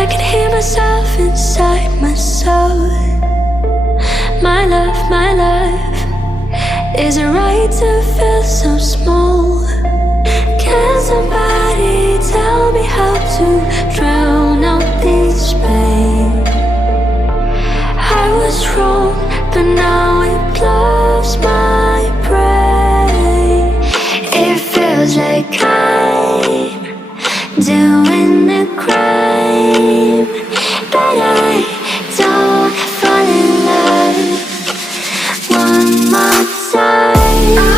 I can hear myself inside my soul. My love, is it right to feel so small? Can somebody tell me how to drown out this pain? I was wrong, but now it blows my brain. It feels like I'm doing a crime, but I don't fall in love one more time.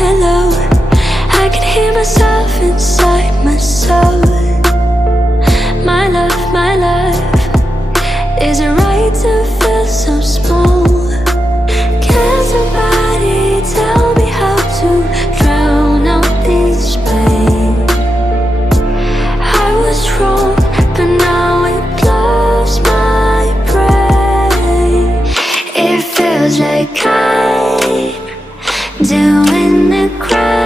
Hello, I can hear myself inside my soul. My love, is it right to feel so small? Can somebody tell me how to drown out this pain? I was wrong, but now it blows my brain. It feels like I'm doing the crime.